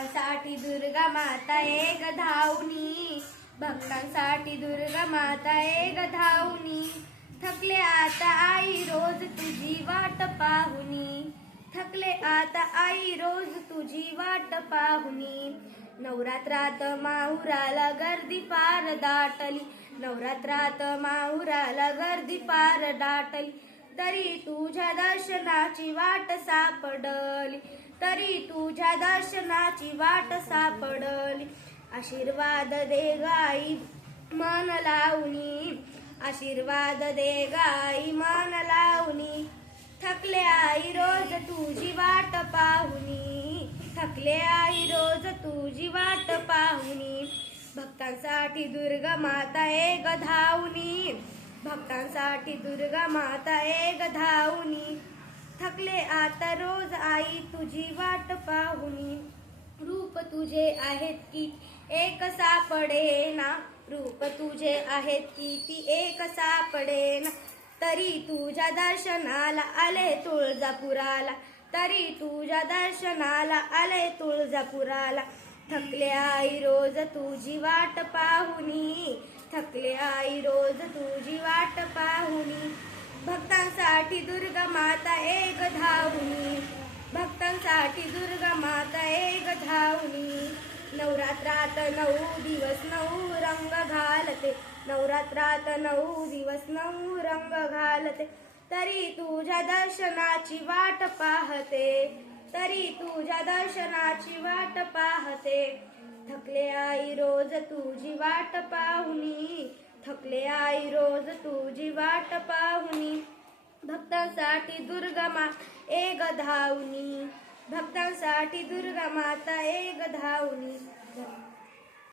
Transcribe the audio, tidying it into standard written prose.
भक्तांसाठी दुर्गा माता एक धावनी, भक्तांसाठी दुर्गा माता एक धावनी. थकले आता आई रोज तुझी वाट पाहुनी, थकले आता आई रोज तुझी वाट पाहुनी. नवरात्रात माहुराला गर्दी फार दाटली, नवरात्रात माहुराला गर्दी फार दाटली. तरी तुझ्या दर्शनाची वाट सापडली, तरी तुझ्या दर्शनाची वाट सापडली. आशीर्वाद दे गाई मन लावणी, आशीर्वाद दे गाई मन लावणी. थकले आई रोज तुझी वाट पाहुनी, थकले आई रोज तुझी वाट पाहुनी. भक्तांसाठी दुर्गा माता एक धावनी, भक्तांसाठी दुर्गा माता एक धावनी. थकले आता रोज आई तुझी वाट पाहुनी. रूप तुझे आहेत की एक सापडेना, रूप तुझे आहेत किती एक सापडेना. तरी तुझ्या दर्शनाला आले तुळजापुराला, तरी तुझ्या दर्शनाला आले तुळजापुराला. थकले आई रोज तुझी वाट पाहुनी, थकले आई रोज तुझी वाट पाहुनी. भक्तांसाठी दुर्गा माता एक धावनी, भक्तांसाठी दुर्गा माता एक धावनी. नवरात्रात 9 दिवस 9 रंग घालते, नवरात्रात 9 दिवस 9 रंग घालते. तरी तुझ्या दर्शनाची वाट पाहते, तरी तुझ्या दर्शनाची वाट पाहते. थकले आई रोज तुझी वाट पाहुनी, थकले आई रोज तुझी वाट पाहुनी. भक्तांसाठी दुर्गा माता एक धावनी, भक्तांसाठी दुर्गा माता एक धावनी.